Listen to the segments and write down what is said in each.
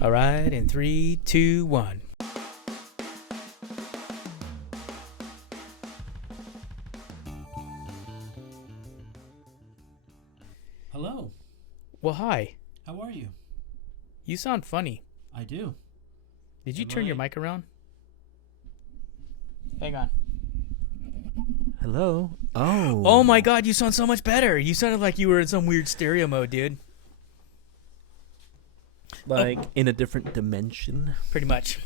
All right, in 3, 2, 1. Hello. Well, hi. How are you? You sound funny. I do. Did you Am turn your I- mic around? Hang on. Hello. Oh. Oh my god, you sound so much better. You sounded like you were in some weird stereo mode, dude. Like in a different dimension. Pretty much.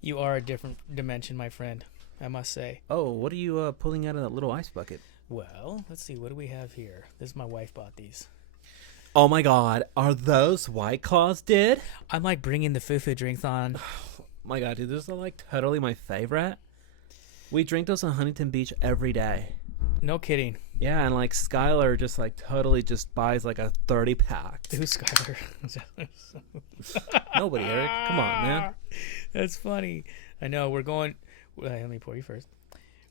You are a different dimension, my friend, I must say. Oh, what are you pulling out of that little ice bucket? Well, let's see. What do we have here? This is my wife bought these. Oh my God, are those White Claws, dude? I'm like bringing the foo-foo drinks on. Oh my God, dude, those are like totally my favorite. We drink those on Huntington Beach every day. No kidding. Yeah, and like Skylar just like totally just buys like a 30-pack. Who's Skylar? Nobody, Eric. Come on, man. That's funny. I know. We're going. Let me pour you first.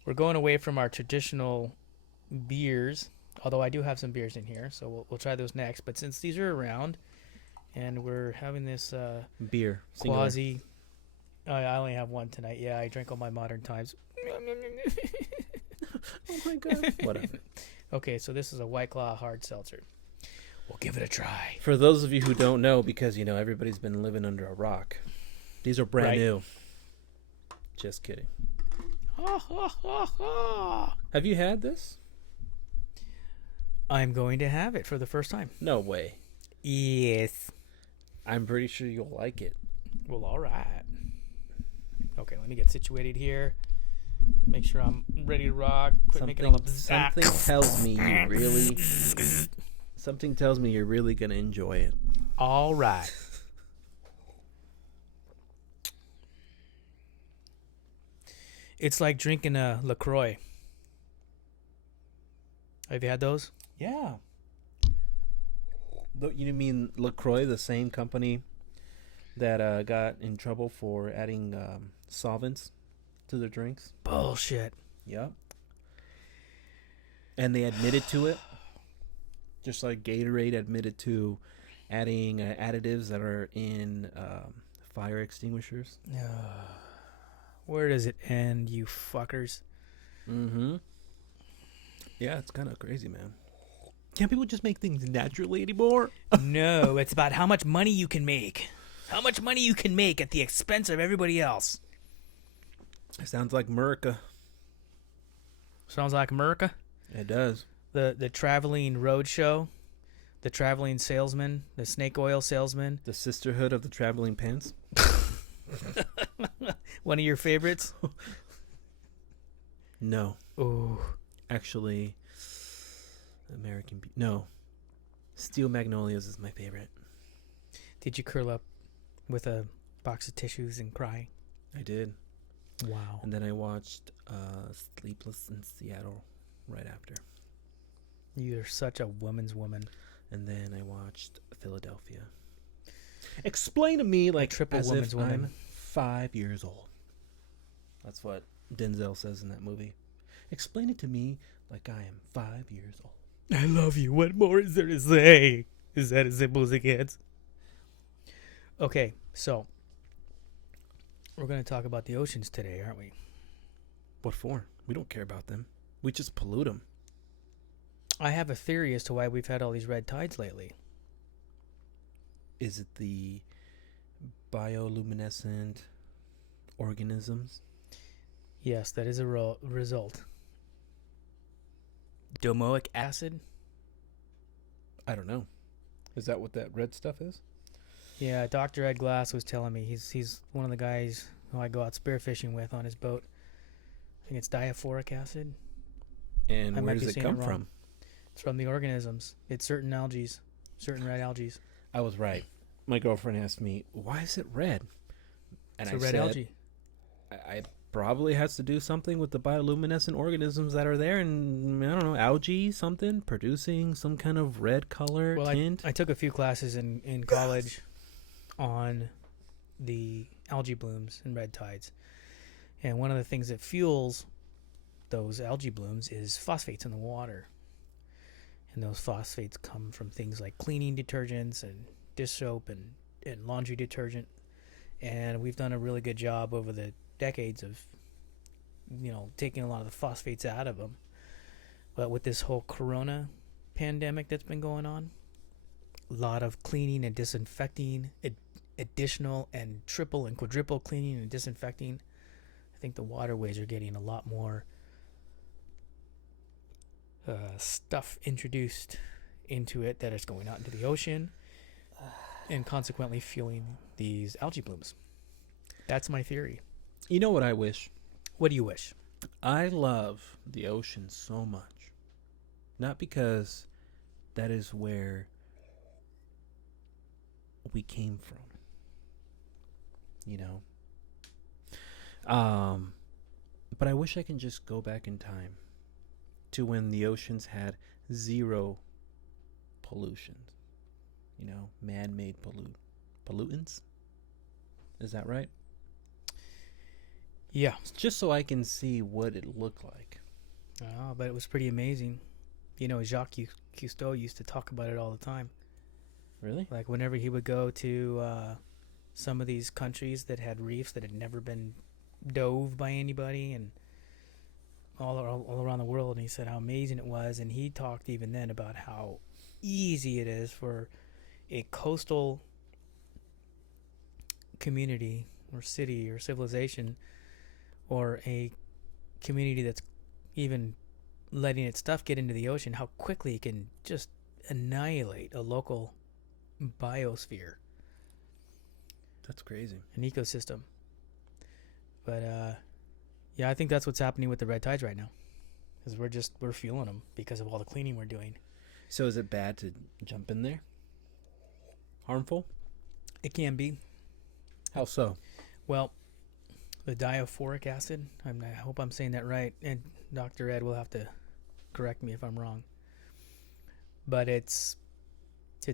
We're going away from our traditional beers, although I do have some beers in here, so we'll try those next. But since these are around, and we're having this Beer. Singular. quasi. I only have one tonight. Yeah, I drank all my modern times. Oh my God. Whatever. Okay, so this is a White Claw hard seltzer. We'll give it a try. For those of you who don't know, because, you know, everybody's been living under a rock, these are brand Right. new. Just kidding. Ha ha ha ha! Have you had this? I'm going to have it for the first time. No way. Yes. I'm pretty sure you'll like it. Well, all right. Okay, let me get situated here. Make sure I'm ready to rock. Quit making all the Something tells me you really. Something tells me you're really gonna enjoy it. All right. It's like drinking a LaCroix. Have you had those? Yeah. You mean LaCroix, the same company that got in trouble for adding solvents to their drinks? Bullshit. Yep. And they admitted to it. Just like Gatorade admitted to adding additives that are in fire extinguishers. Where does it end, you fuckers? Mm-hmm. Yeah, it's kind of crazy, man. Can't people just make things naturally anymore? No, it's about how much money you can make. How much money you can make at the expense of everybody else. It sounds like America. Sounds like America. It does. The traveling roadshow, the traveling salesman, the snake oil salesman. The Sisterhood of the Traveling Pants. One of your favorites? No. Oh, Actually, No. Steel Magnolias is my favorite. did you curl up with a box of tissues and cry? I did. Wow. And then I watched Sleepless in Seattle right after. You're such a woman's woman. And then I watched Philadelphia. Explain to me like triple as woman's if woman. I'm 5 years old. That's what Denzel says in that movie. Explain it to me like I am 5 years old. I love you. What more is there to say? Is that as simple as it gets? Okay, so we're going to talk about the oceans today, aren't we? What for? We don't care about them. We just pollute them. I have a theory as to why we've had all these red tides lately. Is it the bioluminescent organisms? Yes, that is a result. Domoic acid? I don't know. Is that what that red stuff is? Yeah, Dr. Ed Glass was telling me. He's one of the guys who I go out spearfishing with on his boat. I think it's diaphoric acid. And I where might be does it saying it come wrong. from? It's from the organisms. It's certain algae, certain red algae. I was right. My girlfriend asked me, why is it red? And It's a I red said, algae. I probably has to do something with the bioluminescent organisms that are there, and I don't know, algae, something, producing some kind of red color Well, tint. I took a few classes in college on the algae blooms and red tides. And one of the things that fuels those algae blooms is phosphates in the water. And those phosphates come from things like cleaning detergents and dish soap and and laundry detergent, and we've done a really good job over the decades of, taking a lot of the phosphates out of them. But with this whole corona pandemic that's been going on, a lot of cleaning and disinfecting, additional and triple and quadruple cleaning and disinfecting. I think the waterways are getting a lot more stuff introduced into it that is going out into the ocean and consequently fueling these algae blooms. That's my theory. You know what I wish? What do you wish? I love the ocean so much. Not because that is where we came from. But I wish I can just go back in time to when the oceans had zero pollution. Man-made pollutants. Is that right? Yeah. Just so I can see what it looked like. Oh, but it was pretty amazing. Jacques Cousteau used to talk about it all the time. Really? Like whenever he would go to some of these countries that had reefs that had never been dove by anybody, and all around the world, and he said how amazing it was, and he talked even then about how easy it is for a coastal community or city or civilization or a community that's even letting its stuff get into the ocean, how quickly it can just annihilate a local biosphere. That's crazy. An ecosystem. But yeah, I think that's what's happening with the red tides right now, because we're fueling them because of all the cleaning we're doing. So is it bad to jump in there? Harmful? It can be. How so? Well, the diaphoric acid, I hope I'm saying that right, and Dr. Ed will have to correct me if I'm wrong, but it's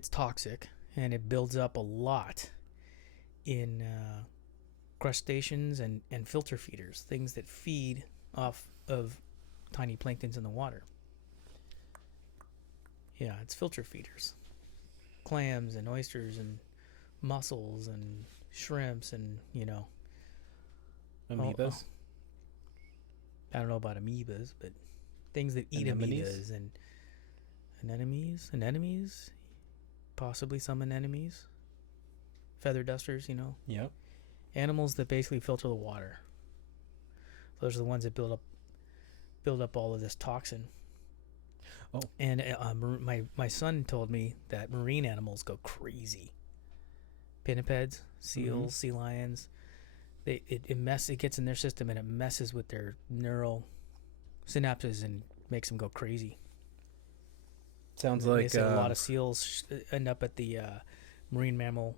toxic, and it builds up a lot in crustaceans and filter feeders, things that feed off of tiny planktons in the water. Yeah, it's filter feeders. Clams and oysters and mussels and shrimps and, Amoebas? I don't know about amoebas, but things that eat Anemones? amoebas and anemones, possibly some anemones, feather dusters, Yep. animals that basically filter the water. Those are the ones that build up all of this toxin. Oh. And my son told me that marine animals go crazy. Pinnipeds, seals, sea lions, it gets in their system and it messes with their neural synapses and makes them go crazy. Sounds They like said a lot of seals end up at the Marine Mammal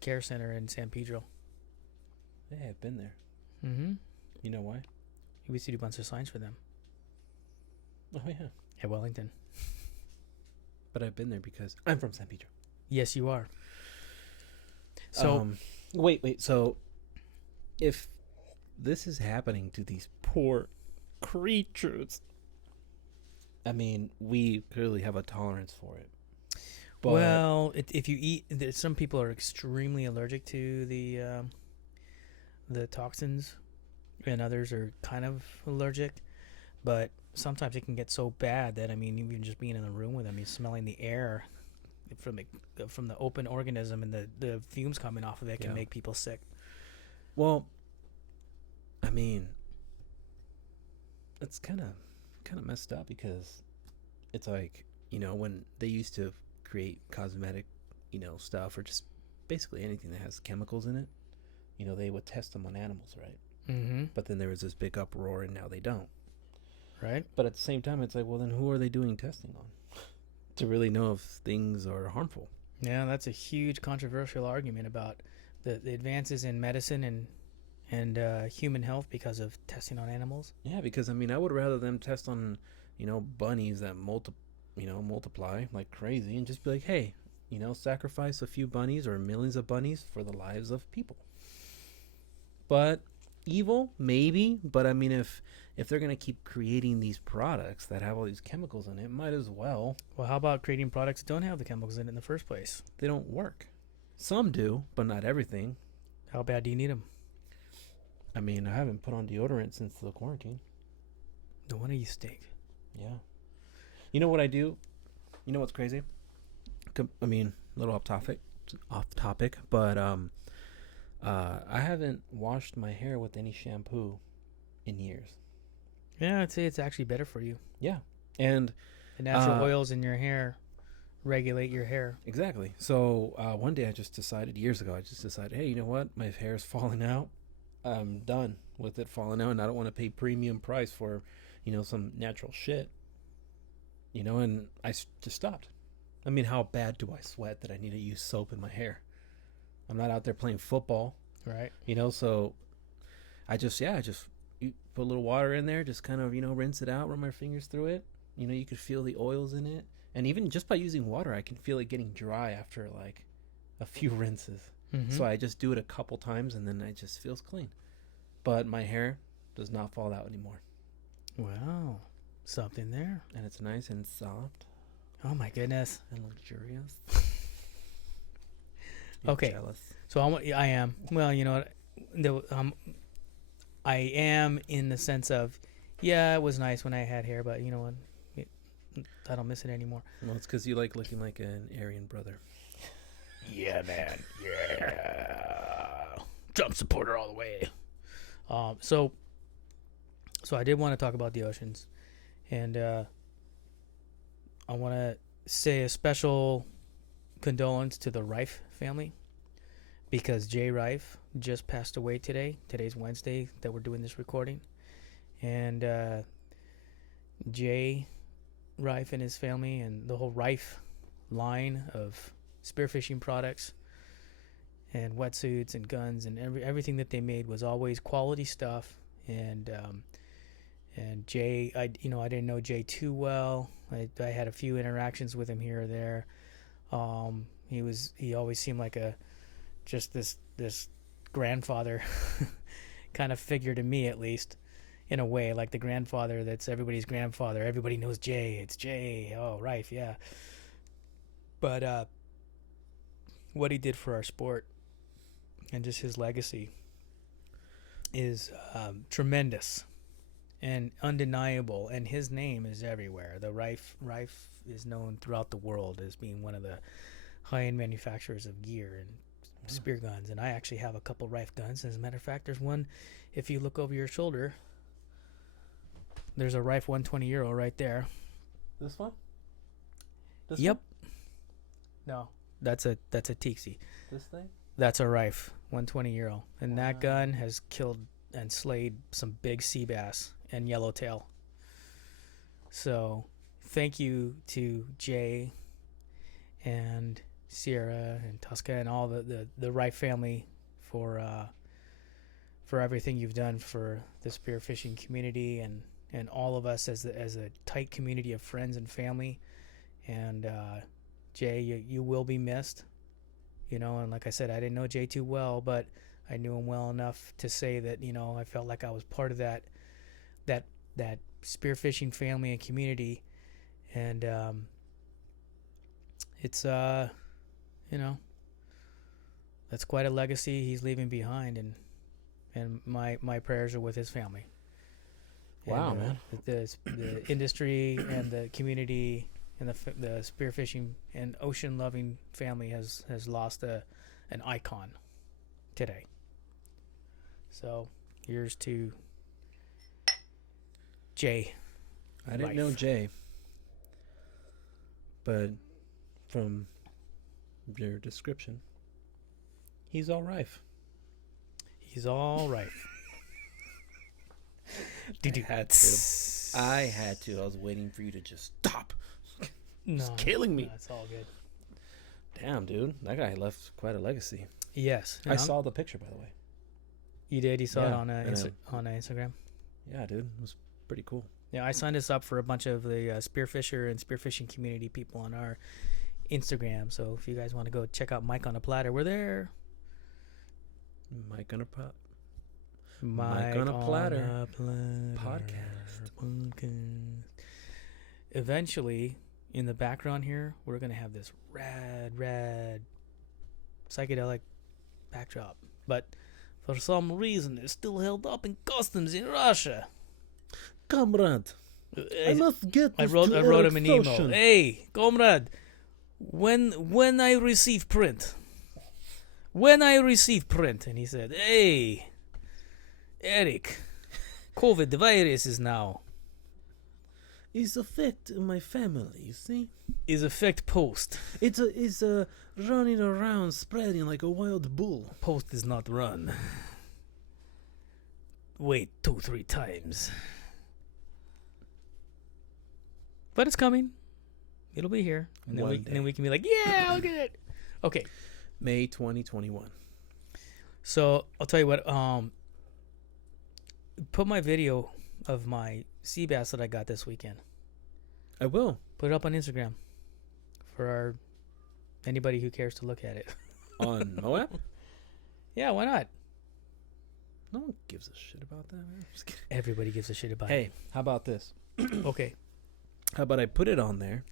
Care Center in San Pedro. Hey, I've been there. Mm-hmm. You know why? We used to do a bunch of signs for them Oh, yeah. at Wellington. But I've been there because I'm from San Pedro. Yes, you are. So wait. So if this is happening to these poor creatures, I mean, we clearly have a tolerance for it. But well, if you eat, some people are extremely allergic to the toxins, and others are kind of allergic. But sometimes it can get so bad that, I mean, even just being in the room with them, you're smelling the air from the open organism, and the fumes coming off of it can make people sick. Well, I mean, it's kind of messed up because it's like, when they used to create cosmetic, stuff, or just basically anything that has chemicals in it, they would test them on animals, right? Mm-hmm. But then there was this big uproar, and now they don't. Right? But at the same time, it's like, well, then who are they doing testing on to really know if things are harmful? Yeah, that's a huge controversial argument about the advances in medicine and human health because of testing on animals. Yeah, because I mean, I would rather them test on, bunnies that multiply like crazy, and just be like, hey, sacrifice a few bunnies or millions of bunnies for the lives of people. But evil, maybe. But I mean, if they're gonna keep creating these products that have all these chemicals in it, might as well. Well, how about creating products that don't have the chemicals in it in the first place? They don't work. Some do, but not everything. How bad do you need them? I mean, I haven't put on deodorant since the quarantine. No wonder you stink. Yeah. You know what I do? You know what's crazy? I mean, a little off topic, but I haven't washed my hair with any shampoo in years. Yeah, I'd say it's actually better for you. Yeah, and The natural oils in your hair regulate your hair. exactly. So one day years ago, I just decided, hey, you know what? My hair's falling out. I'm done with it falling out, and I don't want to pay premium price for, some natural shit. And I just stopped. I mean, how bad do I sweat that I need to use soap in my hair? I'm not out there playing football, Right. so I just put a little water in there, just kind of, rinse it out, run my fingers through it. You could feel the oils in it. And even just by using water, I can feel it getting dry after like a few rinses. Mm-hmm. So I just do it a couple times and then it just feels clean. But my hair does not fall out anymore. Wow. Something there. And it's nice and soft Oh my goodness. and luxurious. Okay. Jealous. So I am. Well, you know what? I am in the sense of, yeah, it was nice when I had hair, but you know what? I don't miss it anymore. Well, it's because you like looking like an Aryan brother. Yeah, man. Yeah. Trump supporter all the way. So I did want to talk about the oceans, and I want to say a special condolence to the Riffe family, because Jay Riffe just passed away today. Today's Wednesday that we're doing this recording, and Jay Riffe and his family and the whole Riffe line of spearfishing products and wetsuits and guns and everything that they made was always quality stuff. And Jay, I didn't know Jay too well. I had a few interactions with him here or there. He always seemed like just this grandfather kind of figure to me, at least, in a way, like the grandfather that's everybody's grandfather. Everybody knows Jay. It's Jay. Oh, Riffe, yeah. But what he did for our sport and just his legacy is tremendous and undeniable, and his name is everywhere. The Riffe is known throughout the world as being one of the high-end manufacturers of gear and spear guns, and I actually have a couple Riffe guns. As a matter of fact, there's one, if you look over your shoulder, there's a Riffe 120 Euro right there. This one? Yep. No, that's a Tixi. This thing? That's a Riffe 120 Euro, and Wow. that gun has killed and slayed some big sea bass and yellowtail. So thank you to Jay and Sierra and Tosca and all the Riffe family for everything you've done for the spearfishing community and all of us as a tight community of friends and family. And Jay, you will be missed. And like I said, I didn't know Jay too well, but I knew him well enough to say that, I felt like I was part of that spearfishing family and community. And it's that's quite a legacy he's leaving behind, and my prayers are with his family. Wow, And, man. The industry and the community and the spearfishing and ocean loving family has lost an icon today. So here's to Jay. I didn't know Jay, but from your description, he's all Riffe. He's all right. I had to. I was waiting for you to just stop. No, killing me. That's all good. Damn, dude. That guy left quite a legacy. Yes. I saw the picture, by the way. You did? You saw it Yeah, on I know. on Instagram? Yeah, dude. It was pretty cool. Yeah, I signed us up for a bunch of the spearfisher and spearfishing community people on our Instagram. So if you guys want to go check out Mike on a Platter, we're there. Mike on a pot. Mike on a Platter podcast. Eventually, in the background here, we're going to have this rad psychedelic backdrop. But for some reason, it's still held up in customs in Russia. Comrade, I must get I this wrote to him an Erik email. Felsen. Hey, comrade, when I receive print, and he said, hey, Erik, COVID virus is now It's affect my family, you see? is effect post. It's running around spreading like a wild bull. Post is not run. Wait 2-3 times. But it's coming. It'll be here. And then we can be like, yeah, look at it. Okay. May 2021. So I'll tell you what, put my video of my sea bass that I got this weekend. I will. Put it up on Instagram for anybody who cares to look at it. On Moab? Yeah, why not? No one gives a shit about that, man. Just kidding. Everybody gives a shit about Hey, how about this? it. Okay. How about I put it on there,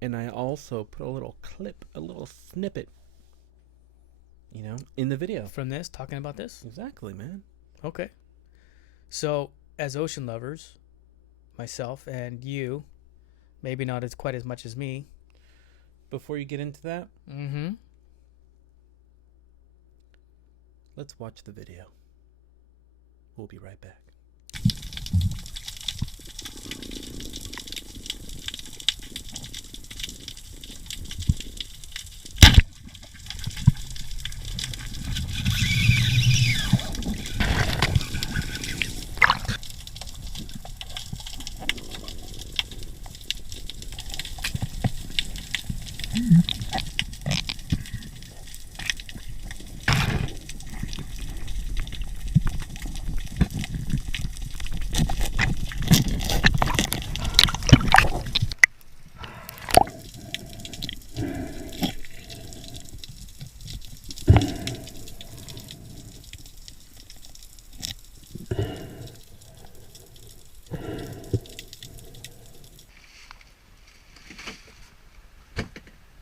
and I also put a little clip, a little snippet, in the video. From this, talking about this? Exactly, man. Okay. So, as ocean lovers, myself and you, maybe not as quite as much as me. Before you get into that, Mm-hmm. let's watch the video. We'll be right back.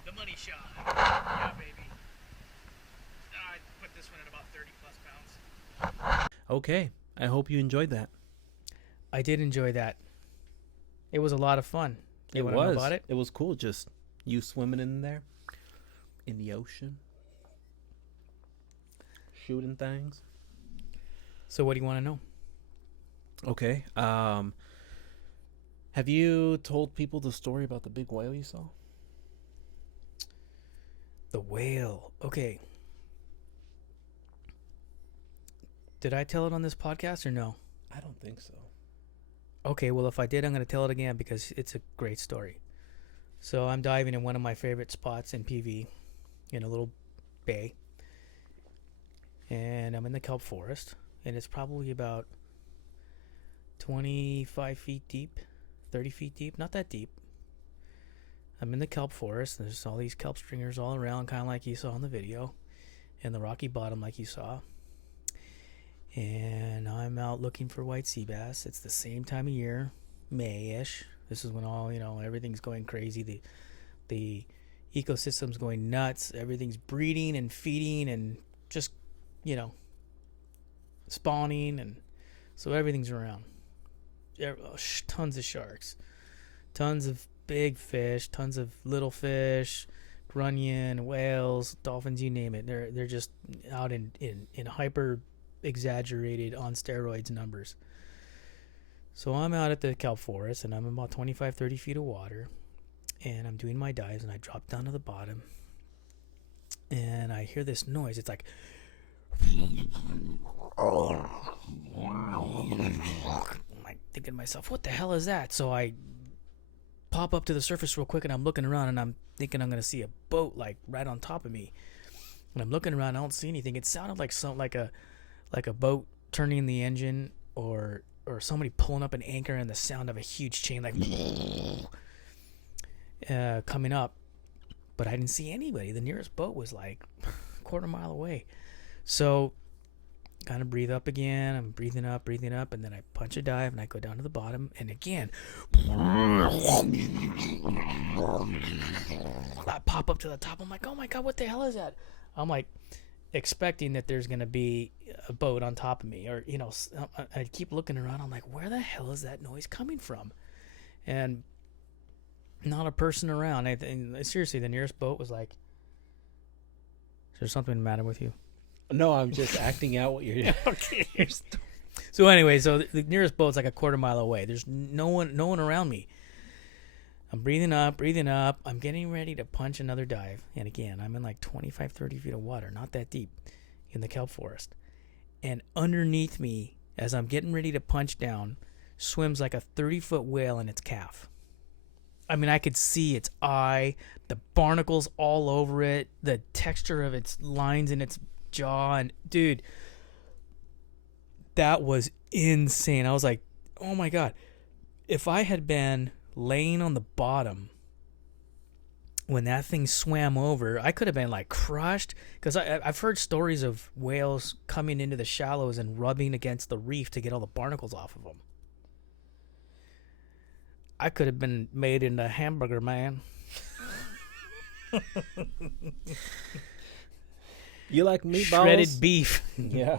The money shot. Yeah, baby. I put this one at about 30 plus pounds. Okay, I hope you enjoyed that. I did enjoy that. It was a lot of fun. You wanna know about it? It was cool, just you swimming in there, in the ocean, shooting things. So what do you want to know? Okay. Have you told people the story about the big whale you saw? The whale. Okay. Did I tell it on this podcast or no? I don't think so. Okay, well, if I did, I'm going to tell it again because it's a great story. So I'm diving in one of my favorite spots in PV in a little bay. And I'm in the kelp forest. And it's probably about 25 feet deep, 30 feet deep. Not that deep. I'm in the kelp forest. There's all these kelp stringers all around, kind of like you saw in the video. And the rocky bottom like you saw. And I'm out looking for white sea bass. It's the same time of year, May-ish. This is when all, everything's going crazy. The ecosystem's going nuts. Everything's breeding and feeding and just, spawning. And so everything's around. Tons of sharks. Tons of big fish. Tons of little fish. Grunion, whales, dolphins, you name it. They're just out in hyper exaggerated on steroids numbers. So I'm out at the kelp forest and I'm about 25-30 feet of water and I'm doing my dives and I drop down to the bottom and I hear this noise. It's like I'm like thinking to myself, what the hell is that? So I pop up to the surface real quick and I'm looking around and I'm thinking I'm gonna see a boat like right on top of me. And I'm looking around, I don't see anything. It sounded like like a boat turning the engine or somebody pulling up an anchor and the sound of a huge chain like coming up. But I didn't see anybody. The nearest boat was like a quarter mile away. So kind of breathe up again. I'm breathing up, and then I punch a dive and I go down to the bottom and again I pop up to the top. I'm like, oh my god, what the hell is that? I'm like expecting that there's gonna be a boat on top of me, or I keep looking around. I'm like, where the hell is that noise coming from? And not a person around. Seriously, the nearest boat was like, is there something the matter with you? No, I'm just acting out what you're. Okay. So anyway, the nearest boat's like a quarter mile away. There's no one around me. I'm breathing up. I'm getting ready to punch another dive. And again, I'm in like 25, 30 feet of water, not that deep, in the kelp forest. And underneath me, as I'm getting ready to punch down, swims like a 30-foot whale in its calf. I mean, I could see its eye, the barnacles all over it, the texture of its lines in its jaw. And dude, that was insane. I was like, oh my God. If I had been laying on the bottom when that thing swam over, I could have been like crushed, because I've heard stories of whales coming into the shallows and rubbing against the reef to get all the barnacles off of them. I could have been made into a hamburger, man. You like meatballs? Shredded beef. Yeah.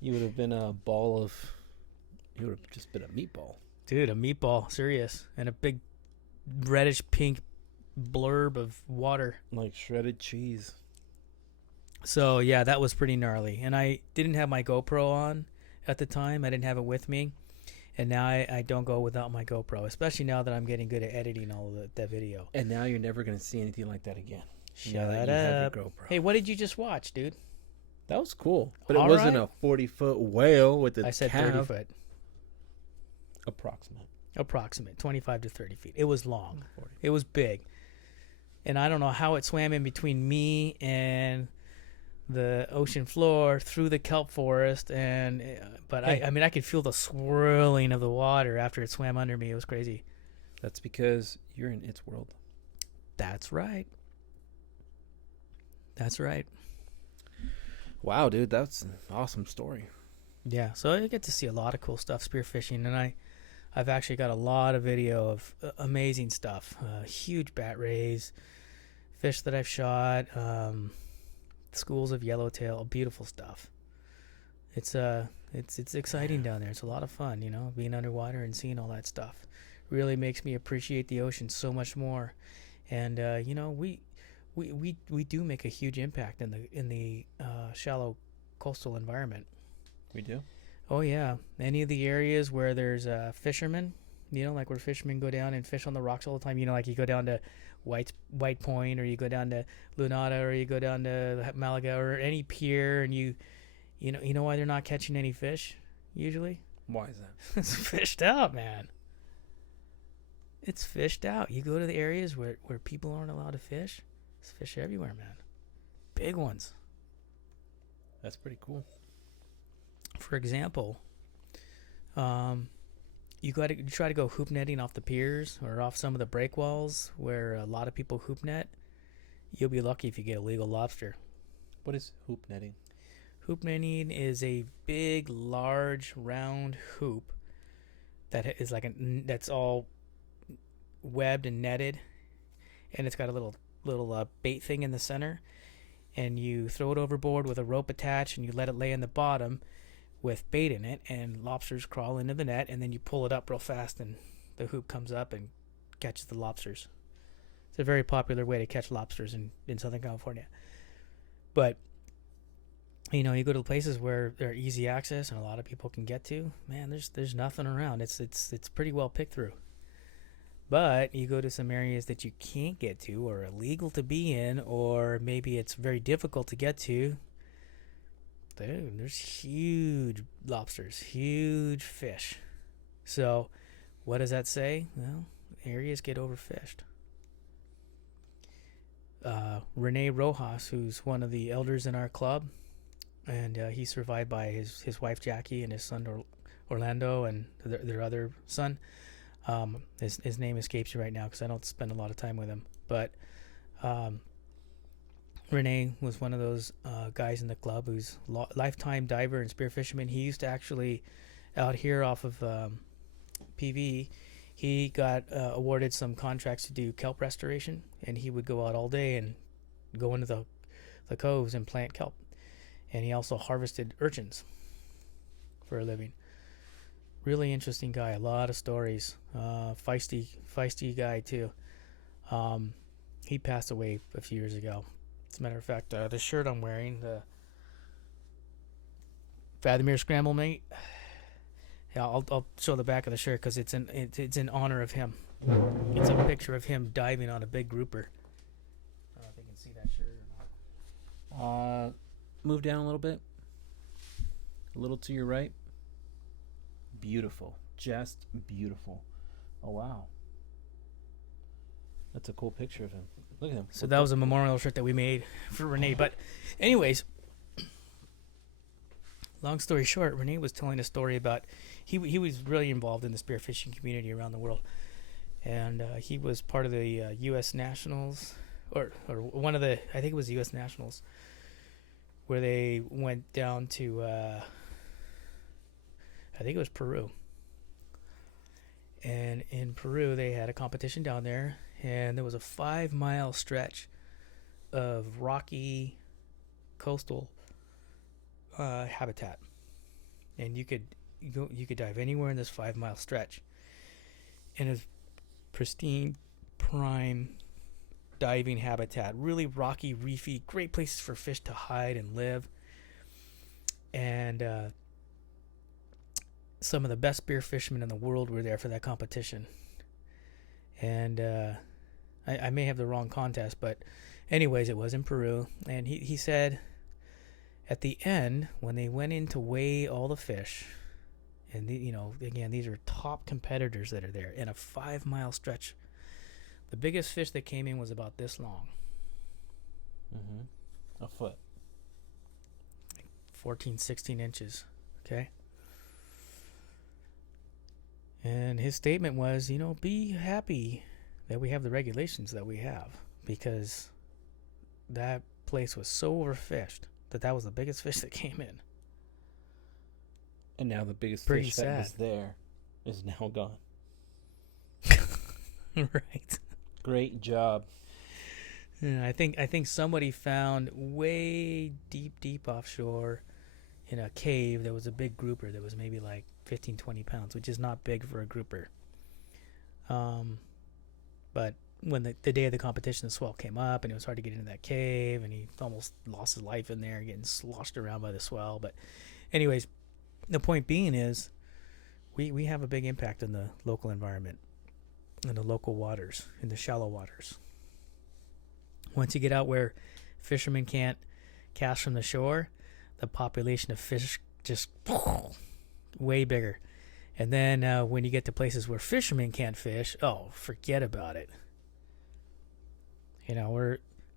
You would have been a ball of. You would have just been a meatball. Dude, a meatball, serious. And a big reddish pink blurb of water. Like shredded cheese. So, yeah, that was pretty gnarly. And I didn't have my GoPro on at the time. I didn't have it with me. And now I don't go without my GoPro, especially now that I'm getting good at editing all of that video. And now you're never going to see anything like that again. Shut up. Have your GoPro. Hey, what did you just watch, dude? That was cool. But All it wasn't right. a 40-foot whale with a I said calf. 30 foot. Approximate. 25 to 30 feet. It was long. 40. It was big. And I don't know how it swam in between me and the ocean floor through the kelp forest. But Hey. I mean, I could feel the swirling of the water after it swam under me. It was crazy. That's because you're in its world. That's right. That's right. Wow, dude, that's an awesome story. Yeah, so I get to see a lot of cool stuff spearfishing, and I've actually got a lot of video of amazing stuff. Huge bat rays, fish that I've shot, schools of yellowtail, beautiful stuff. It's exciting down there. It's a lot of fun, being underwater and seeing all that stuff. Really makes me appreciate the ocean so much more. And we do make a huge impact in the shallow coastal environment. We do? Oh yeah, any of the areas where there's fishermen, like where fishermen go down and fish on the rocks all the time. Like you go down to White Point, or you go down to Lunada, or you go down to Malaga, or any pier, and you know why they're not catching any fish usually? Why is that? It's fished out, man. It's fished out. You go to the areas where people aren't allowed to fish. There's fish everywhere, man. Big ones. That's pretty cool. For example, you try to go hoop netting off the piers or off some of the breakwalls where a lot of people hoop net. You'll be lucky if you get a legal lobster. What is hoop netting? Hoop netting is a big, large, round hoop that is that's all webbed and netted, and it's got a little bait thing in the center, and you throw it overboard with a rope attached, and you let it lay in the bottom with bait in it, and lobsters crawl into the net, and then you pull it up real fast, and the hoop comes up and catches the lobsters. It's a very popular way to catch lobsters in Southern California. But you go to places where they're easy access and a lot of people can get to. Man, there's nothing around. It's pretty well picked through. But you go to some areas that you can't get to, or illegal to be in, or maybe it's very difficult to get to. Dude, there's huge lobsters, huge fish. So, what does that say? Well, areas get overfished. Rene Rojas, who's one of the elders in our club, and he's survived by his wife Jackie and his son Orlando and their other son. His name escapes me right now because I don't spend a lot of time with him. But Rene was one of those guys in the club who's lifetime diver and spearfisherman. He used to actually, out here off of PV, he got awarded some contracts to do kelp restoration, and he would go out all day and go into the the coves and plant kelp. And he also harvested urchins for a living. Really interesting guy. A lot of stories. Feisty guy too. He passed away a few years ago. As a matter of fact, the shirt I'm wearing, the Fathomir Scramble Mate. Yeah, I'll show the back of the shirt because it's in honor of him. It's a picture of him diving on a big grouper. I don't know if you can see that shirt or not. Move down a little bit. A little to your right. Beautiful. Just beautiful. Oh, wow. That's a cool picture of him. Look at him. So that was a memorial shirt that we made for Renee. But anyways, long story short, Renee was telling a story about he was really involved in the spearfishing community around the world. And he was part of the U.S. Nationals, or one of the, I think it was the U.S. Nationals, where they went down to, I think it was Peru. And in Peru, they had a competition down there, and there was a 5-mile stretch of rocky coastal habitat, and you could dive anywhere in this 5-mile stretch, and it's pristine, prime diving habitat, really rocky, reefy, great places for fish to hide and live, and some of the best spear fishermen in the world were there for that competition. And I may have the wrong contest, but anyways, it was in Peru. And he said at the end, when they went in to weigh all the fish, and again, these are top competitors that are there in a 5-mile stretch. The biggest fish that came in was about this long. A foot. 14, 16 inches. Okay. And his statement was, be happy that we have the regulations that we have, because that place was so overfished that was the biggest fish that came in. And now the biggest Pretty fish sad. that was there is now gone. Right. Great job. Yeah, I think somebody found way deep offshore in a cave, there was a big grouper that was maybe like 15, 20 pounds, which is not big for a grouper. But when the day of the competition, the swell came up and it was hard to get into that cave, and he almost lost his life in there getting sloshed around by the swell. But anyways, the point being is we have a big impact on the local environment, in the local waters, in the shallow waters. Once you get out where fishermen can't cast from the shore, the population of fish just way bigger. And then when you get to places where fishermen can't fish, oh, forget about it.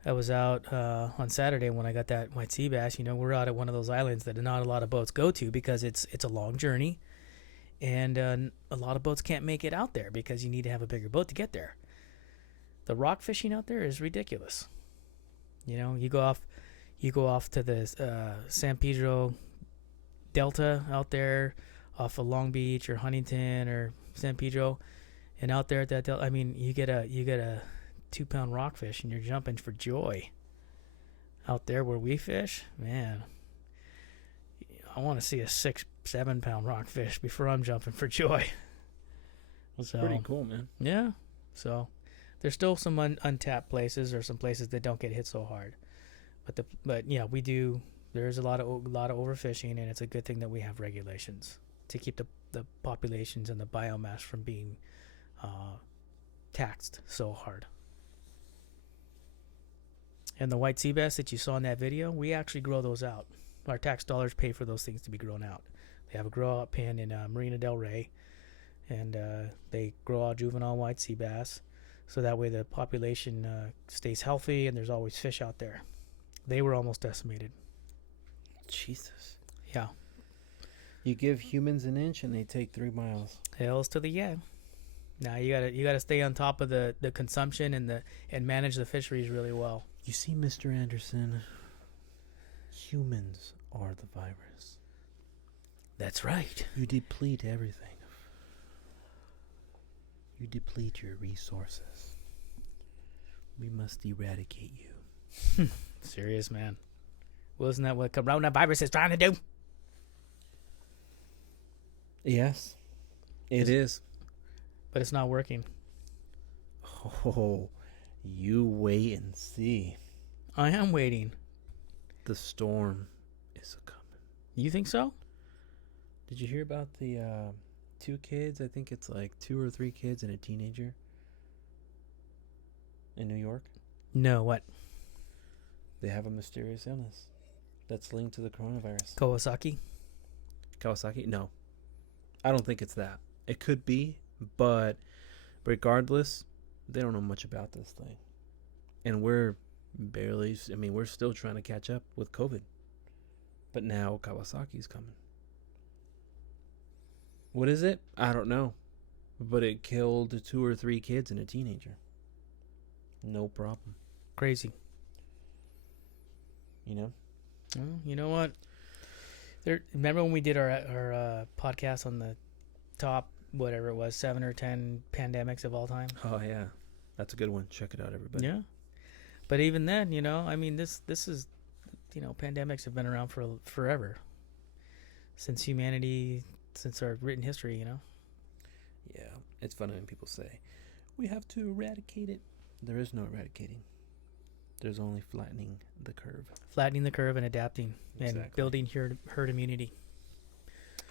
I was out on Saturday when I got that white sea bass. We're out at one of those islands that not a lot of boats go to because it's a long journey, and a lot of boats can't make it out there because you need to have a bigger boat to get there. The rock fishing out there is ridiculous. You go off to the San Pedro Delta out there, off of Long Beach or Huntington or San Pedro, and out there at that delta, you get a 2-pound rockfish and you're jumping for joy. Out there where we fish, man, I want to see a 6-7 pound rockfish before I'm jumping for joy. That's pretty cool, man. Yeah. So there's still some untapped places, or some places that don't get hit so hard. But yeah, we do. There's a lot of overfishing, and it's a good thing that we have regulations to keep the populations and the biomass from being taxed so hard. And the white sea bass that you saw in that video, we actually grow those out. Our tax dollars pay for those things to be grown out. They have a grow out pen in Marina del Rey, and they grow out juvenile white sea bass, so that way the population stays healthy and there's always fish out there. They were almost decimated. Jesus. Yeah. You give humans an inch and they take 3 miles. Hells to the yeah. Now you gotta stay on top of the consumption and manage the fisheries really well. You see, Mr. Anderson, humans are the virus. That's right. You deplete everything. You deplete your resources. We must eradicate you. Serious, man. Well, isn't that what coronavirus is trying to do? Yes, it is. But it's not working. Oh, you wait and see. I am waiting. The storm is coming. You think so? Did you hear about the 2 kids? I think it's like 2 or 3 kids and a teenager in New York. No, what? They have a mysterious illness that's linked to the coronavirus. Kawasaki? No. I don't think it's that. It could be, but regardless, they don't know much about this thing. And we're still trying to catch up with COVID. But now Kawasaki's coming. What is it? I don't know. But it killed 2 or 3 kids and a teenager. No problem. Crazy. You know? Well, you know what? Remember when we did our podcast on the top, whatever it was, 7 or 10 pandemics of all time? Oh, yeah. That's a good one. Check it out, everybody. Yeah. But even then, I mean, this is, pandemics have been around for forever. Since humanity, since our written history, Yeah. It's funny when people say, we have to eradicate it. There is no eradicating. There's only flattening the curve. Flattening the curve and adapting and building herd immunity.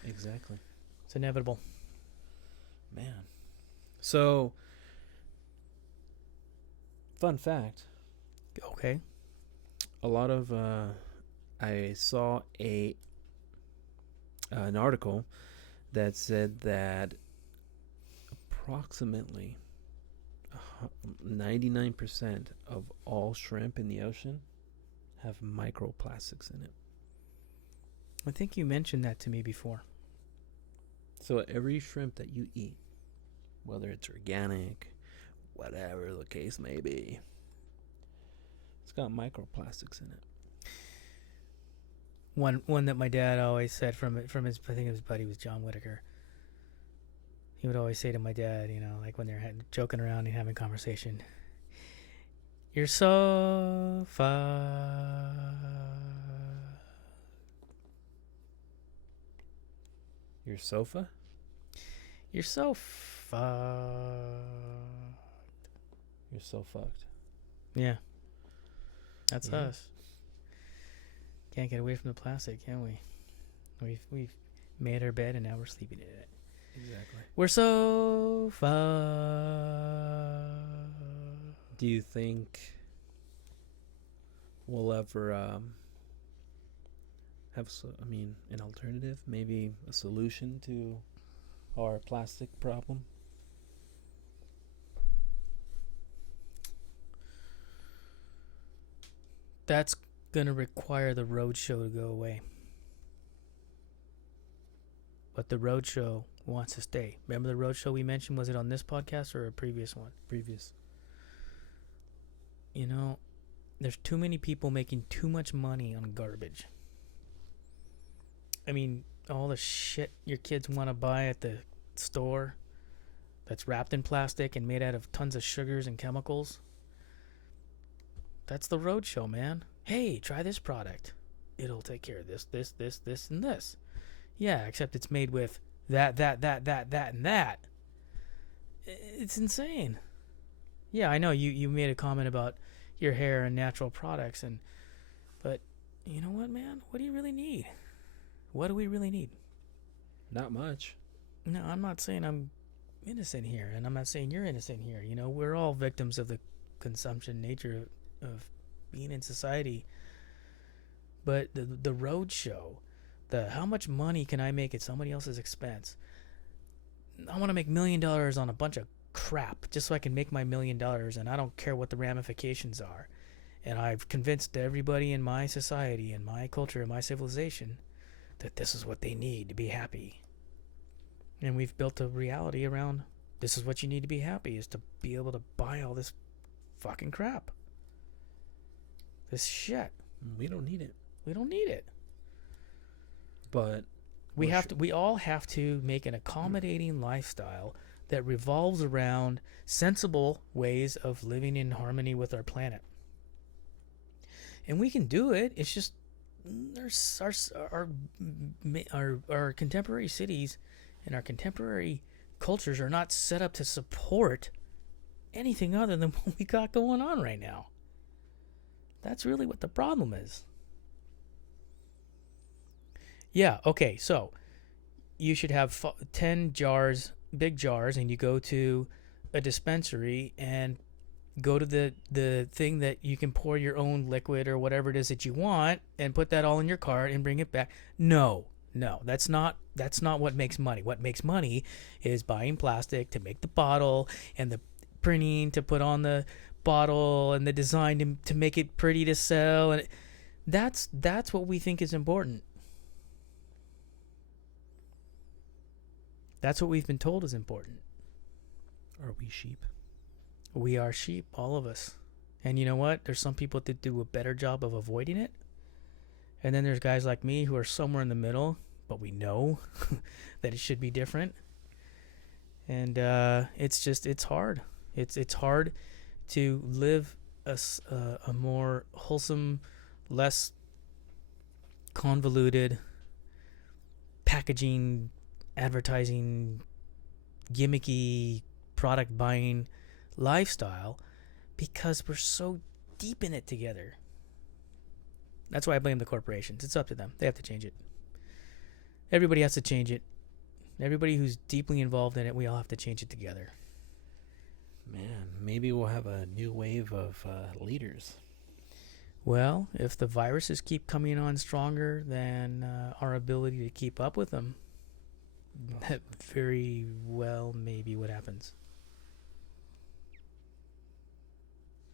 Exactly. It's inevitable. Man. So, fun fact. Okay. A lot of, I saw an article that said that approximately 99% of all shrimp in the ocean have microplastics in it. I think you mentioned that to me before. So every shrimp that you eat, whether it's organic, whatever the case may be, it's got microplastics in it. One that my dad always said from his, I think his buddy was John Whitaker. He would always say to my dad, like when they're joking around and having conversation, "You're so Your sofa? You're so You're so fucked." Yeah. That's Yeah. us. Can't get away from the plastic, can we? We've made our bed and now we're sleeping in it. Exactly. We're so Do you think we'll ever have an alternative, maybe a solution to our plastic problem? That's gonna require the Roadshow to go away. But the Roadshow wants to stay. Remember the Roadshow we mentioned? Was it on this podcast or a previous one? Previous. There's too many people making too much money on garbage. I mean, all the shit your kids want to buy at the store that's wrapped in plastic and made out of tons of sugars and chemicals. That's the Roadshow, man. Hey, try this product. It'll take care of this, and this. Yeah, except it's made with that, and that. It's insane. Yeah, I know you made a comment about your hair and natural products, but you know what, man? What do you really need? What do we really need? Not much. No, I'm not saying I'm innocent here, and I'm not saying you're innocent here. We're all victims of the consumption nature of being in society. But the Roadshow, how much money can I make at somebody else's expense? I want to make $1 million on a bunch of crap just so I can make my $1 million, and I don't care what the ramifications are. And I've convinced everybody in my society and my culture and my civilization that this is what they need to be happy. And we've built a reality around this is what you need to be happy, is to be able to buy all this fucking crap. This shit. We don't need it. We don't need it. But we all have to make an accommodating lifestyle that revolves around sensible ways of living in harmony with our planet. And we can do it. It's just our contemporary cities and our contemporary cultures are not set up to support anything other than what we got going on right now. That's really what the problem is. Yeah, okay, so you should have 10 jars, big jars, and you go to a dispensary and go to the thing that you can pour your own liquid or whatever it is that you want and put that all in your cart and bring it back. No, that's not what makes money. What makes money is buying plastic to make the bottle and the printing to put on the bottle and the design to make it pretty to sell, and that's what we think is important. That's what we've been told is important. Are we sheep? We are sheep, all of us. And you know what? There's some people that do a better job of avoiding it. And then there's guys like me who are somewhere in the middle, but we know that it should be different. And it's hard. It's hard to live a more wholesome, less convoluted packaging, advertising, gimmicky product buying lifestyle because we're so deep in it together. That's why I blame the corporations. It's up to them. They have to change it. Everybody has to change it. Everybody who's deeply involved in it, we all have to change it together. Man, maybe we'll have a new wave of leaders. Well, if the viruses keep coming on stronger than our ability to keep up with them, that very well may be what happens.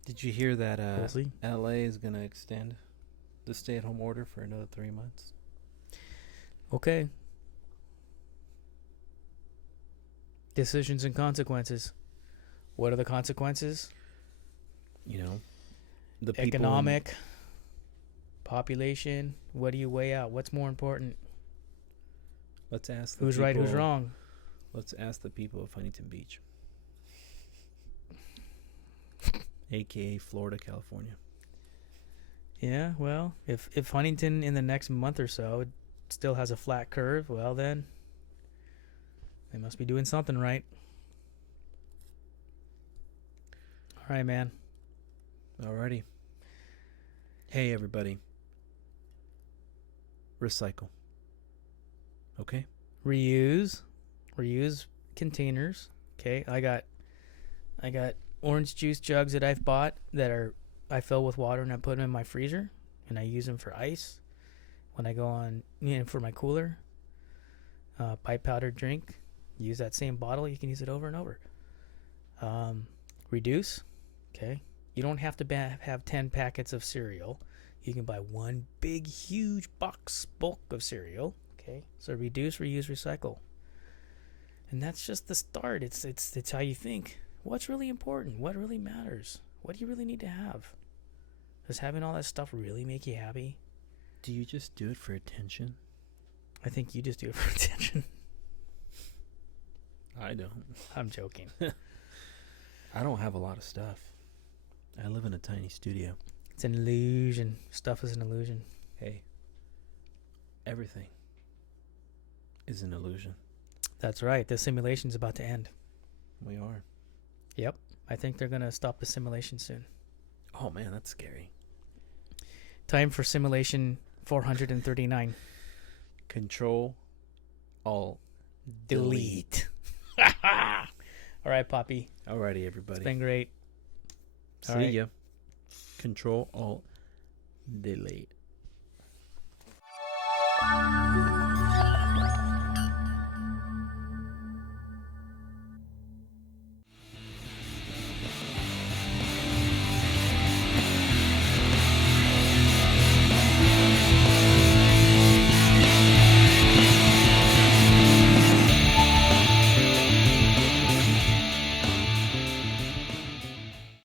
Did you hear that We'll see. LA is going to extend the stay-at-home order for another 3 months? Okay. Decisions and consequences. What are the consequences? You know, the people Economic, population. What do you weigh out? What's more important? Let's ask the Who's right, who's wrong? Let's ask the people of Huntington Beach, aka Florida, California. Yeah, well, if Huntington in the next month or so still has a flat curve, well then they must be doing something right. All right, man. Alrighty. Hey, everybody. Recycle. Okay? Reuse containers. Okay, I got orange juice jugs that I've bought that I fill with water and I put them in my freezer and I use them for ice when I go on, for my cooler. Pipe powdered drink. Use that same bottle. You can use it over and over. Reduce. Okay, you don't have to have 10 packets of cereal. You can buy one big, huge bulk of cereal. Okay, so reduce, reuse, recycle, and that's just the start. It's how you think. What's really important? What really matters? What do you really need to have? Does having all that stuff really make you happy? Do you just do it for attention? I think you just do it for attention. I don't. I'm joking. I don't have a lot of stuff. I live in a tiny studio. It's an illusion. Stuff is an illusion. Hey, everything is an illusion. That's right. The simulation's about to end. We are. Yep. I think they're going to stop the simulation soon. Oh, man, that's scary. Time for simulation 439. Control, Alt, Delete. All right, Poppy. Alrighty, everybody. It's been great. See ya. Control, Alt, Delete.